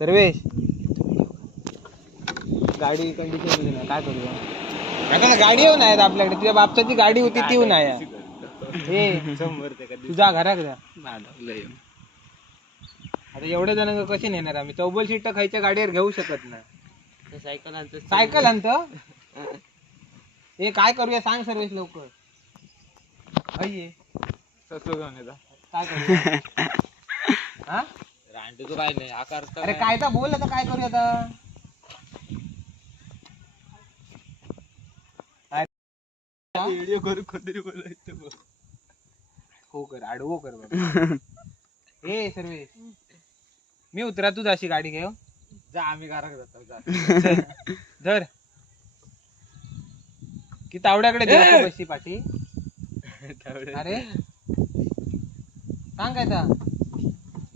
सर्वेश गाडी कंडिशन मध्ये नाही, काय करूया आता? गाडी येऊन आहेत आपल्याकडे, तुझ्या बापसाची गाडी होती ती येऊन आहे. तुझ्या घरात जा. आता एवढे जण कसे नेणार आम्ही? 4 सीट खायच्या गाडीवर घेऊ शकत नाही. सायकल आणतो. हे काय करूया सांग सर्वेश लवकर. काय करूया? हा रांडूचं काय नाही आकार. अरे काय तर बोल आता, काय करूया आता? व्हिडिओ करू कोणतरी बोलायचं. हो कर, आडवो कर बाबा. ए सर्वेश, मी उतरा, तू अशी गाडी घेऊ जा, आम्ही घरात जातो. धर की तावड्याकडे देऊ बशी पाठी. अरे सांग काय ता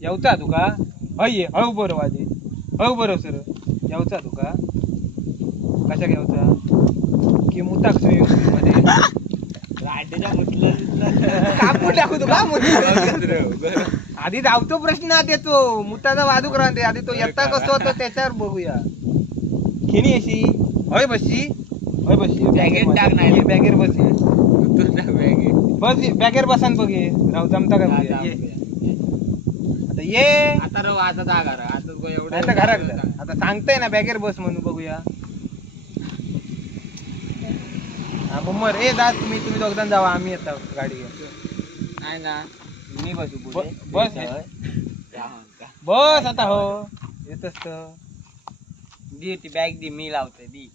येऊचा तुका? हय हळू बरोबर आधी, हळू बरोबर सर. येऊचा तुका कशा घेऊचा की मुताक मध्ये रांडूच्या मुतलं कापून टाकू तुका? आधी धावतो प्रश्न येतो, मुताचा वादूक राहते आधी. तो येता कसो होतो त्याच्यावर बघूया. खिनी अशी हय बशी, हय बशी बॅगेत टाक नाही. बॅगेर बसी बस, बॅगेर बसान बघे राहू जमता काय बघूया. आता ये आता रो आता जा घरा आता एवढं आता घरात जा. आता सांगताय ना बॅगेर बस म्हणून बघूया. हा बंबर ए दाद, तुम्ही दोघजण जावा, आम्ही येतो गाडी घेऊन. नाही ना, मी बसू बस बस आता हो येतच तर. दी ती बॅग दी, मी लावते दी.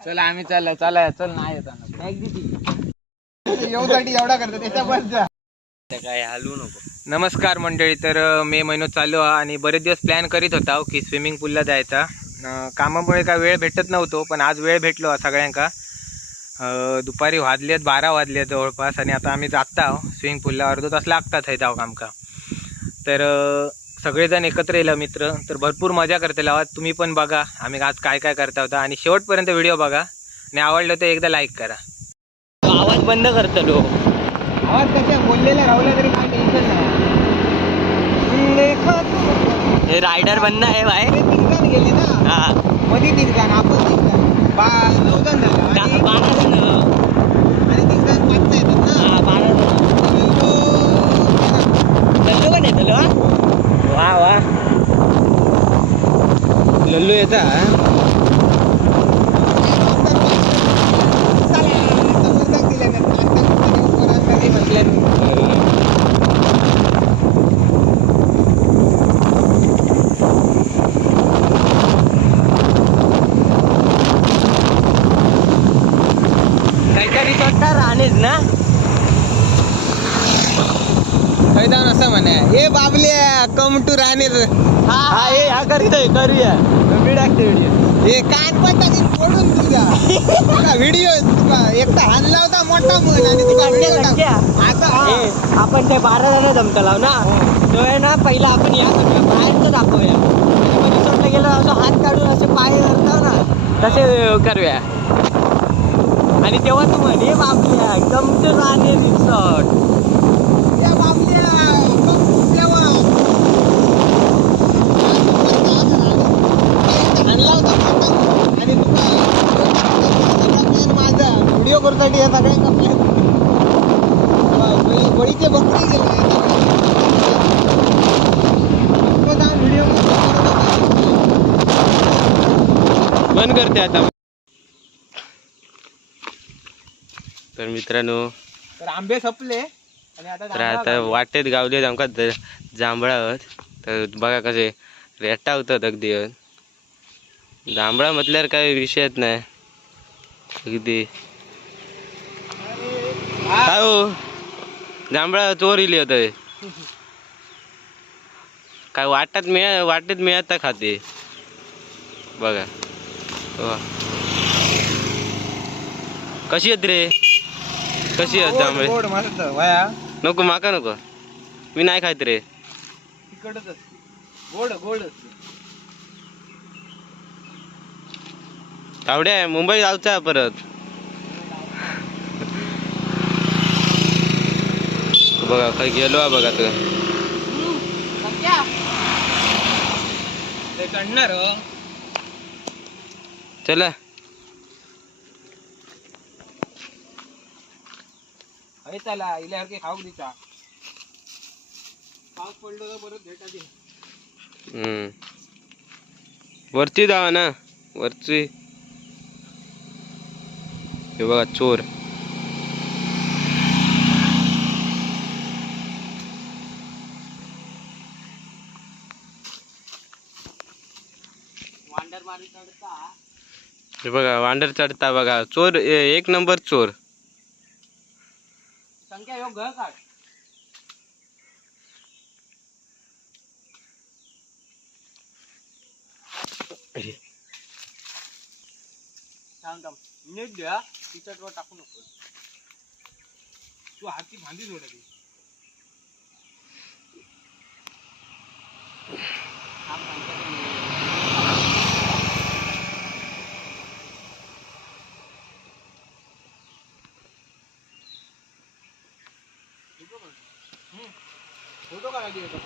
चला आम्ही चल चल नाही येताना बॅग दी ती येऊसाठी एवढा करतो त्याच्या बस जा. काय हलवू नको. नमस्कार मंडळी, तर मे महिन्यात चालू आहे आणि बरेच दिवस प्लॅन करीत होता की स्विमिंग पूलला जायचा. कामामुळे काय वेळ भेटत नव्हतो, पण आज वेळ भेटलो सगळ्यांका. दुपारी वाजलेत 12 वाजलेत जवळपास आणि आता आम्ही जात आहोत स्विमिंग पूलला. अर्धा तास लागतात हे जाऊ आमका. तर सगळेजण एकत्र येलं मित्र, तर भरपूर मजा करते आहोत. तुम्ही पण बघा आम्ही आज काय काय करता होता आणि शेवटपर्यंत व्हिडिओ बघा आणि आवडलं तर एकदा लाईक करा. आवाज बंद करतलो. आवाज कशा बोललेला राहुला तरी काय टेन्शन नाही. हे रायडर बंद आहे बाय. तिघजण गेले ना, हा मध्ये तिघजण, आपण तिघजण 9 जण झालं आणि 12 जण आणि तिघजण 5 येतात ना. हा 12 जण लल्लू पण येतलो. वा वा लल्लू येता. राणीच ना जाऊन असं म्हणा, ए बाबल्या कम टू राणीर. हा हे हा करूया व्हिडिओ. हे कान पण फोडून तुझा व्हिडिओ एकदा हाणला होता मोठा म्हण आणि तुझा आता आपण ते 12 जण जमतलाव ना, तो आहे ना पहिला आपण या करूया बाहेरचं दाखवूया. रिसॉर्टला गेलो असं हात काढून असे पाय धरतो ना तसे करूया. आणि तेव्हा तू म्हणे बाबल्या एकदम ते राणे रिसॉर्ट. या बाबल्या हाणला होता आणि तुझा माझा व्हिडिओ करण्यासाठी या सगळ्यांना बळीचे बकरी गेले व्हिडिओ बंद करते आता. तर मित्रांनो, तर आंबे संपले आणि आता वाटेत गावले आमका जांभळा आहोत. तर बघा कसे रेटा होतात अगदी. जांभळा म्हटल्यावर काही विषयच नाही अगदी. काय हो जांभळा चोर इली होत काय वाटेत मिळत खाते बघा. कशी आहेत रे, कशी आहेत जांभळे? नको माका नको, मी नाही खात रे. गोड गोड तावड्या मुंबई जाऊचा परत. बघा काही गेलो बघा. चढणार चला अरे चला इल्यासारखे खाऊ दिसा पाऊस पडलो तर परत भेटा दे. वरती जावा ना वरची. हे बघा चोर. वांडर मारी चढता हे बघा वांडर चढता बघा. चोर एक नंबर चोर. संख्या योग घर काढ. थांब नीट द्या तिच्यात वर टाकू नको. तू हाती भांडी जोडा ती. फोटो काढा की याचा.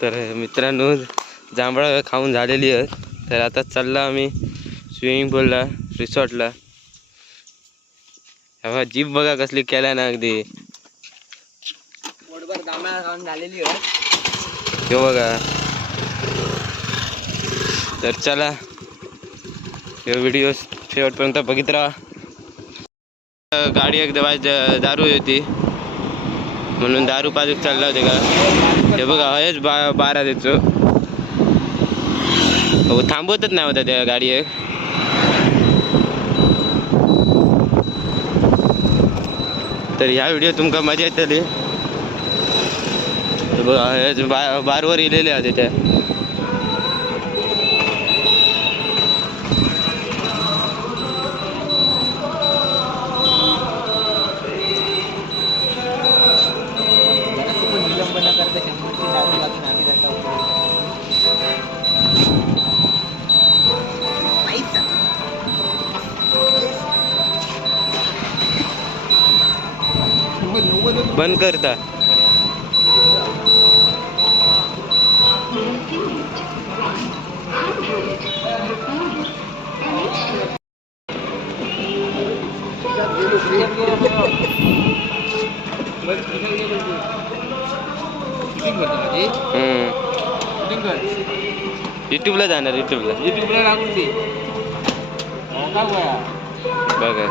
तर मित्रांनो जांभळं खाऊन झालेली आहेत. तर आता चालला आम्ही स्विमिंग पूलला रिसॉर्टला. हा जीप बघा कसली केल्या ना अगदी. पोटभर जांभळा खाऊन झालेली आहे. हे बघा. तर चला हे व्हिडिओ शेवटपर्यंत बघित राहा. गाडी एकदा दारू होती म्हणून दारू पाजूक चालला होते का. हे बघा हेच 12 त्याचं थांबवतच नाही होता त्या गाडी. तर ह्या व्हिडिओ तुमका मजा येतली. बघा हेच बारवर इलेले होते त्या. विलंबन करता 100ची दारू लागून आम्ही त्यांना बंद करता. युट्यूबला जाणार. युट्यूबला लागून दे. बघा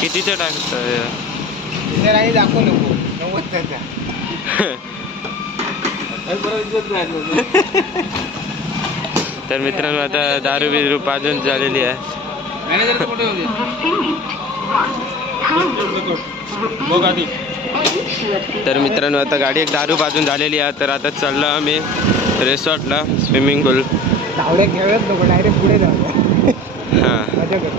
कितीचं टाकत. दाखवू नको 90चा. तर मित्रांनो आता दारू बिरू पाजून झालेली आहे. मॅनेजर कुठे होते बघ आधी. तर मित्रांनो आता गाडी एक दारू पाजून झालेली आहे. तर आता चाललो आम्ही रिसॉर्टला स्विमिंग पूल. धावड्या खेळत नको डायरेक्ट पुढे जाऊ. हां मजा कर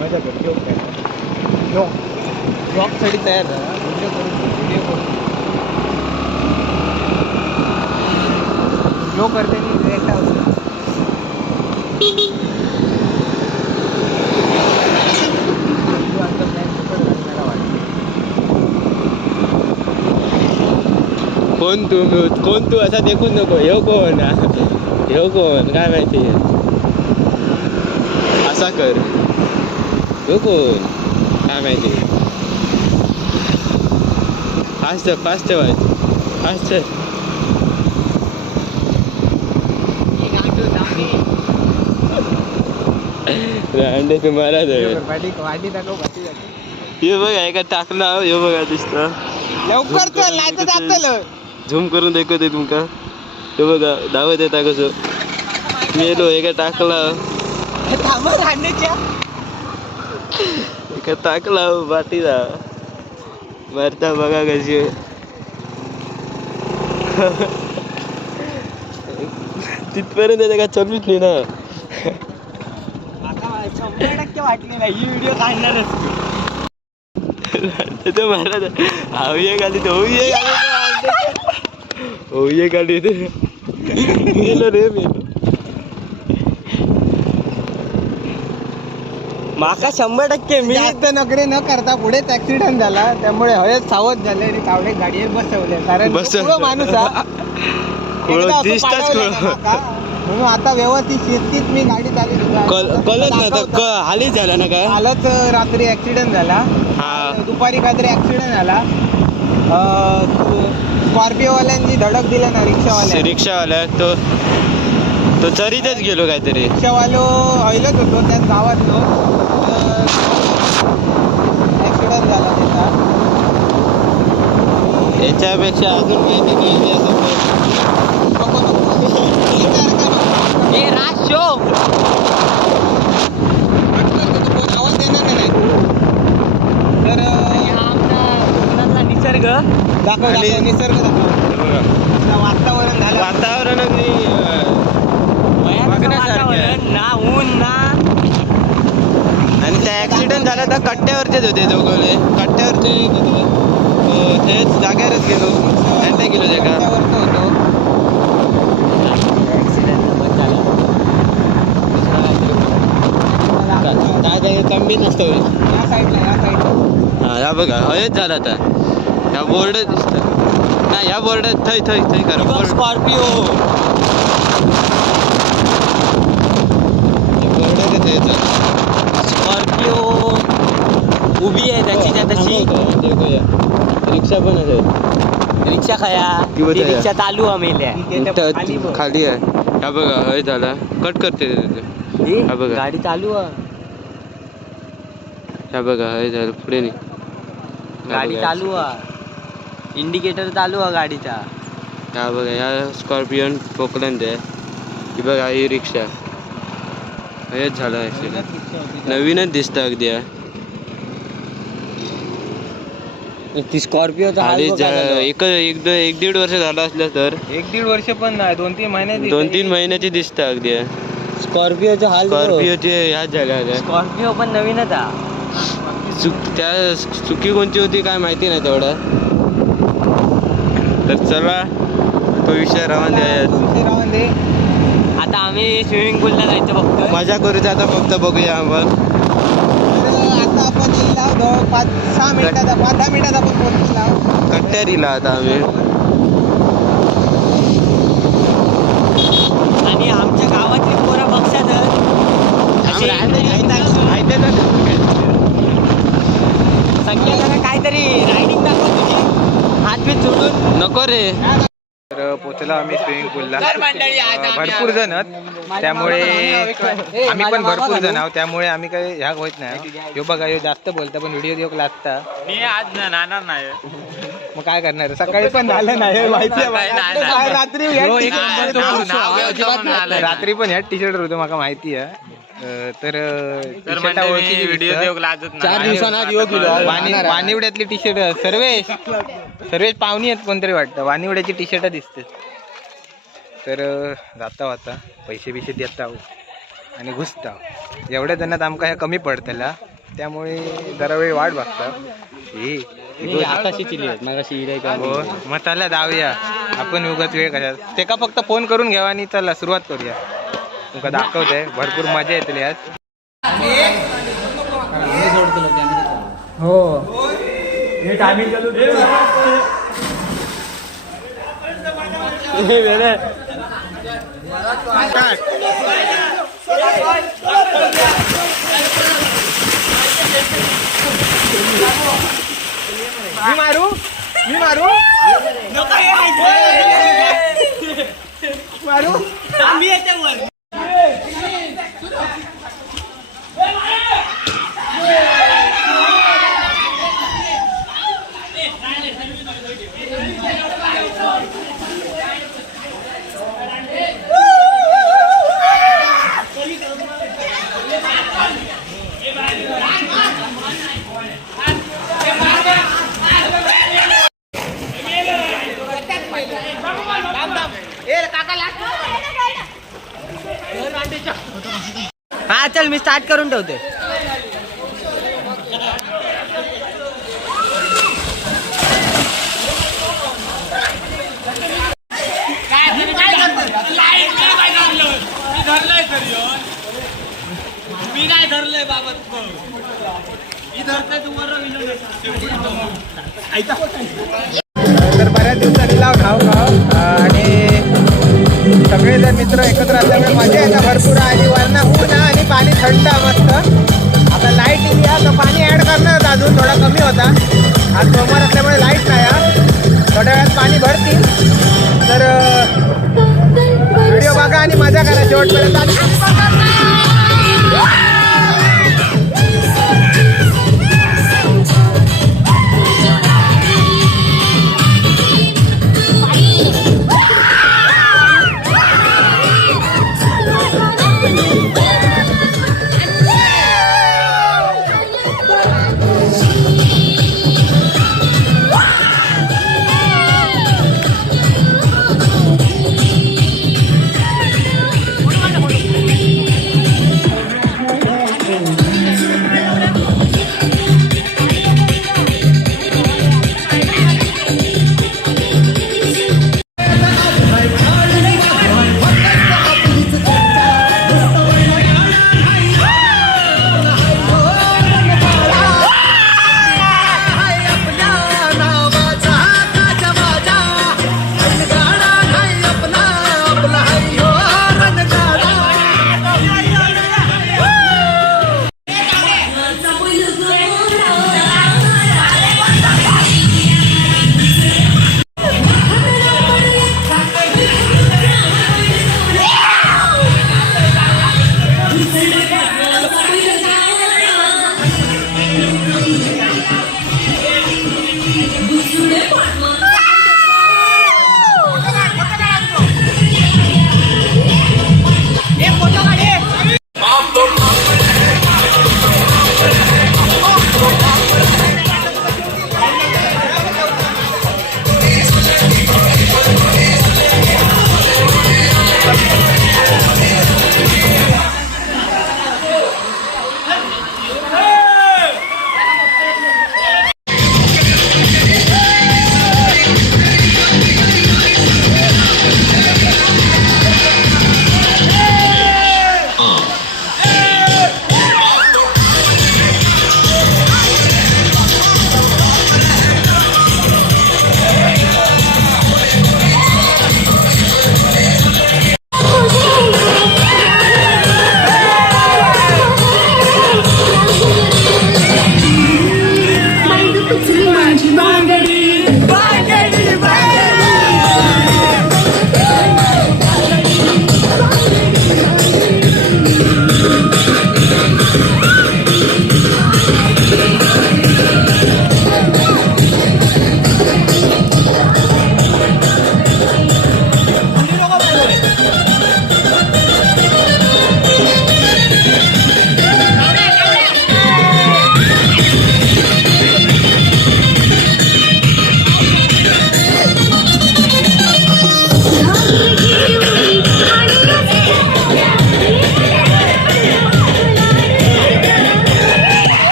ब्लॉक साठी तयार झाला. व्हिडिओ करते मी डिरेक्ट होतं. कोण तू असा देखून नको. ह्यो कोण काय माहिती. असा कर. ह्यो कोण काय माहिती. फास्ट फास्ट अंडे तुम्हाला वाटी दाखव. हे बघा एका टाकला. हे बघा दिसतं. लवकर चल नाही तर जातलं. झूम करून दाखवते तुमका. हे बघा धावत येता कसं. मेलो एका टाकला. थांबा रांडेच्या. एका टाकला बाटीला मारता बघा कशी. तिथपर्यंत येते का चालूच नाही ना. आता 100% वाटलेला ही व्हिडिओ काढणारच. महाराज गाडी गाडी मेलो रे मेलो. माका 100% मी जास्त नखरे न करता पुढेच ऍक्सिडेंट झाला त्यामुळे हवेत सावध झाले आणि तावडे गाडीवर बसवले कारण पुढं माणूस हा. एकदा असं दिसताच पाडवलं ना माका, म्हणून आता व्यवस्थित शिस्तीत मी गाडी चालवली. कळत नाही आता हालीच झाला ना काय. कालच रात्री ऍक्सिडेंट झाला. हा दुपारी काहीतरी ऍक्सिडेंट झाला. स्कॉर्पिओवाल्यांनी धडक दिला ना रिक्षावाला तो चरीतच गेलो काहीतरी. रिक्षावालो हयलच होतो त्याच गावातलो ऍक्सिडेंट झाला त्याचा. याच्यापेक्षा अजून माहिती घ्यायची असेल हे राज शो आवाज देणार नाही तर हा आमचा कोकणातला निसर्ग दाखव निसर्ग दाखव. वातावरण झालं वातावरण वातावरण ना ऊन ना. आणि त्या ऍक्सिडेंट झाला तर कट्ट्यावरचेच होते दोघे. कट्ट्यावरचे तेच जाग्यावरच गेलो नाही गेलो ते का होतो. कमी नसतो. या साईडला हा या बघा हयच झाला आता. ह्या बोर्ड दिसत ना या बोर्ड थंय थंय थंय करा स्कॉर्पिओ स्कॉर्पिओ उभी आहे त्याची त्या तशी. रिक्षा पण आहे. रिक्षा खाया ती रिक्षा चालू आम्ही खाली आहे. हा बघा हय झाला कट करते हा बघा गाडी चालू आहे. हा बघा हय झालं पुढे नाही. गाडी चालू आहे. इंडिकेटर चालू आहे गाडीचा. हा बघा या स्कॉर्पिओन पोकलन आहे. ही बघा ही रिक्षा हेच झालं ॲक्सिडेंट. नवीनच दिसतं अगदी. ती स्कॉर्पिओचा एक दीड वर्ष झालं असलं तर 1-1.5 वर्ष पण नाही 2-3 महिने 2-3 महिन्याची दिसतं अगदी. स्कॉर्पिओचा हाल. स्कॉर्पिओचे ह्याच झाल्या स्कॉर्पिओ पण नवीनच आहे. त्या चुकी कोणची होती काय माहिती नाही तेवढं. तर चला तो विषय राहून द्या. आता आम्ही स्विमिंग पूलला जायचं फक्त मजा करूचा आता फक्त बघूया आपण. आता आपण 5-6 मिनिटात 5-10 मिनिटात आपण पोहोचलो कट्ट्यारीला आता आम्ही. आणि आमच्या गावातली पोरं बघतात संख्या जरा काहीतरी रायडिंग दाखव तुझी हात बीत सोडून. नको रे. तर पोचलो आम्ही स्विमिंग पूलला. भरपूर जण आहेत त्यामुळे आम्ही पण भरपूर जण आहोत त्यामुळे आम्ही काही ह्या होत नाही. ह्यो बघा ह्यो जास्त बोलता पण व्हिडिओ देऊ लागता. मी आज नाणार नाही. मग काय करणार सकाळी पण झालं नाही माहिती आहे. रात्री पण ह्याच टी शर्ट होतो मला माहिती आहे. तर वानिवड्यातली टी शर्ट सर्वेश पाहुणी आहेत कोणतरी वाटतं. वानिवड्याची टी शर्ट दिसते. तर जाता आता पैसे बिशे देत आहोत आणि घुसता. एवढ्या जणात आमका ह्या कमी पडतला त्यामुळे जरा वेळ वाट बघता. मग चला जाऊया आपण. उगाच वेळ कशा ते का फक्त फोन करून घ्यावा आणि चला सुरुवात करूया. तुमका दाखवतंय भरपूर मजा येतली आज. हो मी मारू हा चल मी स्टार्ट करून ठेवते. तर बऱ्याच दिवसांनी लाव खाऊ आणि सगळेजण मित्र एकत्र असल्यामुळे मजा येतात भरपूर आणि वरना ऊन आणि पाणी थंड मस्त. आता लाईट येईल तर पाणी ॲड करणार अजून थोडा कमी होता. आज सोमवार असल्यामुळे लाईट नाही थोड्या वेळात पाणी भरतील. तर व्हिडिओ बघा आणि मजा करा शेवटपर्यंत.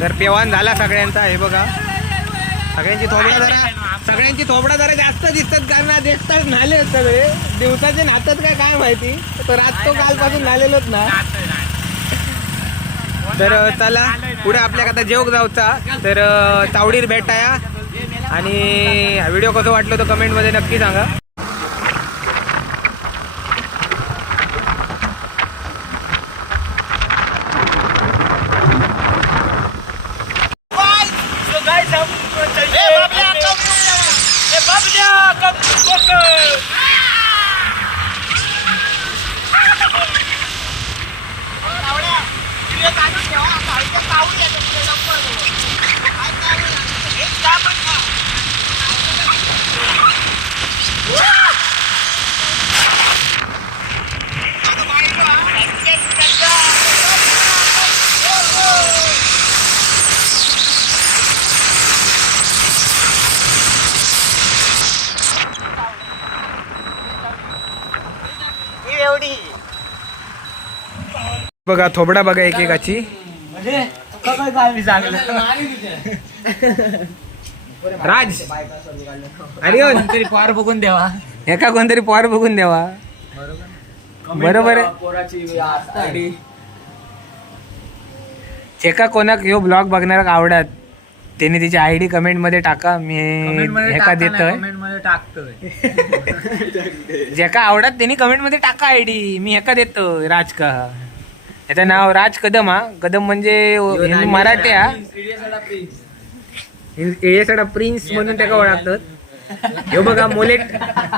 तर पेवान झाला सगळ्यांचा. हे बघा सगळ्यांची थोबडा जरा जास्त दिसतात कारण दिसतात नाले सगळे दिवसाचे नातात काय माहिती. तर आज तो कालपासून नालेलोच ना. तर चला पुढे आपल्याला आता जेवक जाऊचा. तर तावडीर भेटाया आणि व्हिडिओ कसं वाटलं तर कमेंटमध्ये नक्की सांगा. बघा थोबडा बघा एकेकाची. राज अरे तरी पार बघून द्यावा. एका कोणतरी पॉवर बघून द्यावा. बरोबर आहे. एका कोणाक ह्यो ब्लॉग बघणारा आवडत त्यांनी तिची आयडी कमेंट मध्ये टाका. मी एका देतोय. ज्याका आवडत त्यांनी कमेंट मध्ये टाका आयडी. मी एका देतोय. राज का याचं नाव राज कदम. हा कदम म्हणजे मराठी. हा एरियासाडा प्रिन्स म्हणून त्याला ओळखतात. हे बघा मोलेट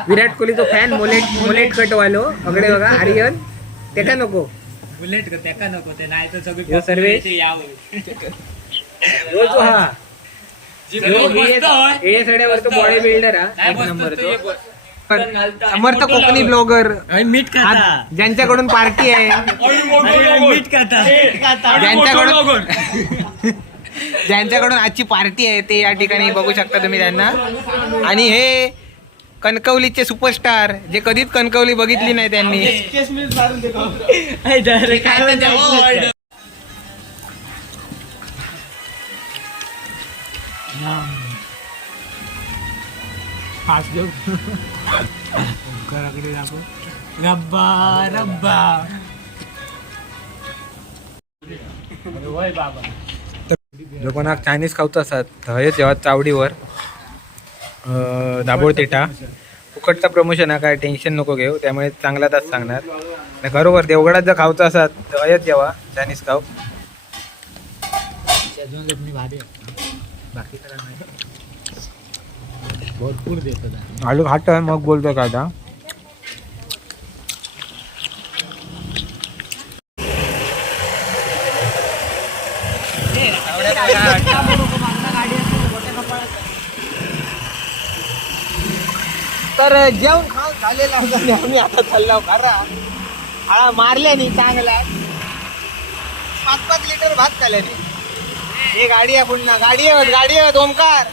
विराट कोहलीचो फॅन. मोलेट कटवालो अगडे बघा. आर्यन त्याका नको. बुलेट त्याका नको ते नाही तर ह्यो सर्वेश. हा एरियासाड्यावरचा बॉडी बिल्डर. हा एक नंबर तो समर्थ कोकणी ब्लॉगर. मीठ खाता. ज्यांच्याकडून पार्टी आहे. मीठ खाता. ज्यांच्याकडून आजची पार्टी आहे ते या ठिकाणी बघू शकता तुम्ही त्यांना. आणि हे कणकवलीचे सुपरस्टार जे कधीच कणकवली बघितली नाही त्यांनी. रब्बा रब्बा लोकांना चायनीज खावचं असतात हे जेव्हा चावडीवर दाबोळ तेटा फुकटचा प्रमोशन हा काय टेन्शन नको घेऊ. त्यामुळे चांगला तास सांगणार. आणि खरोखर देवगडात जर खावचं असतात तर हयच जेव्हा चायनीज खाऊ. बाकी भरपूर देतात. आलू खाट मग बोलतो का आता. तर जेवण खाऊन झालेला आम्ही आता चाललो खरा. आळा मारल्यानी चांगला 5-5 लिटर भात खाल्ल्याने. हे गाडी आहे पुन्हा. गाडी आहे ओमकार.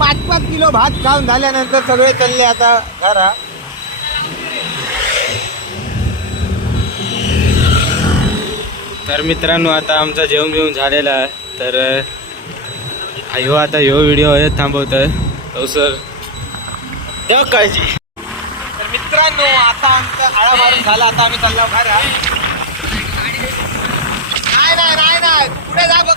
5-5 किलो भात खाऊन झाल्यानंतर सगळे चालले आता घरा. तर मित्रांनो आता आमचा जेवण बिवून झालेला आहे. तर आता ह्यो व्हिडिओ थांबवतोय. हो सर द्या काळजी. तर मित्रांनो आता आमचा आळा मारून झाला. आता आम्ही चाललो घरा. नाही पुढे जा.